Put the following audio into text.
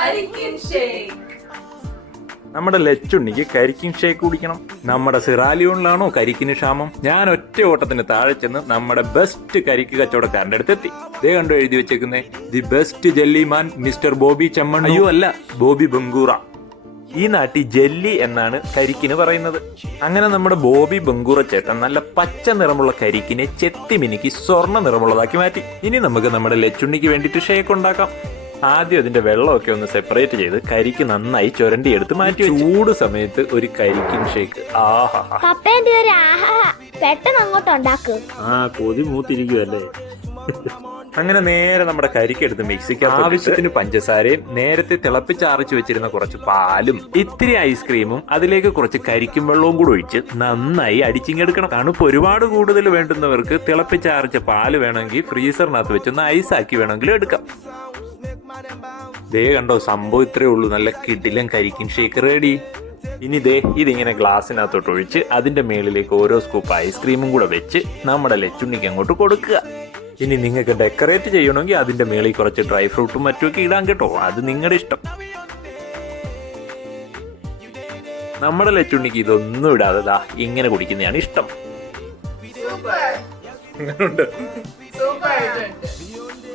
കരിക്കിൻ shake. നമ്മുടെ ലച്ചുണ്ണിക്ക് കരിക്കിൻ shake കുടിക്കണം. നമ്മുടെ സിറാലിയോണിലാണോ കരിക്കിന് ക്ഷാമം? ഞാൻ ഒറ്റ ഓട്ടത്തിന് താഴെ ചെന്ന് നമ്മുടെ ബെസ്റ്റ് കരിക്ക് കച്ചവടക്കാരന്റെ അടുത്ത് എത്തി ഇതേ കണ്ടു എഴുതി വെച്ചേക്കുന്നേ? The best jellyman mister Bobby Chemman അയ്യോ അല്ല. ബോബി ബംഗൂറ. ഈ നാട്ടിൽ ജെല്ലി എന്നാണ് കരിക്കിന് പറയുന്നത്. അങ്ങനെ നമ്മുടെ ബോബി ബംഗൂറ ചേട്ടൻ നല്ല പച്ച നിറമുള്ള കരിക്കിനെ ചെത്തി മിനുക്കി സ്വർണ നിറമുള്ളതാക്കി മാറ്റി. ഇനി നമുക്ക് നമ്മുടെ ലച്ചുണ്ണിക്ക് വേണ്ടിയിട്ട് ഷേക്ക് ഉണ്ടാക്കാം. ആദ്യം അതിന്റെ വെള്ളമൊക്കെ ഒന്ന് സെപ്പറേറ്റ് ചെയ്ത് കരിക്ക് നന്നായി ചുരണ്ടി എടുത്ത് മാറ്റി. ചൂട് സമയത്ത് ഒരു കരിക്കിൻ ഷേക്ക്. ആഹാ. പപ്പേന്റെ ഒരു ആഹാ. പെട്ടെന്ന് അങ്ങോട്ട് ഉണ്ടാക്ക്. ആ കൊതി മൂത്തിരിക്കുവല്ലേ? അങ്ങനെ നേരെ നമ്മുടെ കരിക്കെടുത്ത് മിക്സിക്ക് ആവശ്യത്തിന് പഞ്ചസാരയും നേരത്തെ തിളപ്പിച്ചാറിച്ചു വെച്ചിരുന്ന കുറച്ച് പാലും ഇത്തിരി ഐസ്ക്രീമും അതിലേക്ക് കുറച്ച് കരിക്കും വെള്ളവും കൂടി ഒഴിച്ച് നന്നായി അടിച്ചിങ്ങെടുക്കണം. തണുപ്പ് ഒരുപാട് കൂടുതൽ വേണ്ടുന്നവർക്ക് തിളപ്പിച്ചാറിച്ച പാൽ വേണമെങ്കിൽ ഫ്രീസറിനകത്ത് വെച്ചൊന്ന് ഐസാക്കി വേണമെങ്കിലും എടുക്കാം. ദേ കണ്ടോ സംഭവം ഇത്രേ ഉള്ളൂ. നല്ല കിടിലം കരിക്കും ഷേക്ക് റെഡി ഇനി ദേ ഇതിങ്ങനെ ഗ്ലാസ്സിനകത്തോട്ട് ഒഴിച്ച് അതിന്റെ മേളിലേക്ക് ഓരോ സ്കൂപ്പ് ഐസ്ക്രീമും കൂടെ വെച്ച് നമ്മുടെ ലച്ചുണ്ണിക്ക് അങ്ങോട്ട് കൊടുക്കുക. ഇനി നിങ്ങൾക്ക് ഡെക്കറേറ്റ് ചെയ്യണമെങ്കിൽ അതിന്റെ മേളിൽ കുറച്ച് ഡ്രൈ ഫ്രൂട്ടും മറ്റുമൊക്കെ ഇടാൻ കേട്ടോ. അത് നിങ്ങളുടെ ഇഷ്ടം. നമ്മുടെ ലച്ചുണ്ണിക്ക് ഇതൊന്നും ഇടാതെ ദാ ഇങ്ങനെ കുടിക്കുന്നതാണ് ഇഷ്ടം. സൂപ്പർ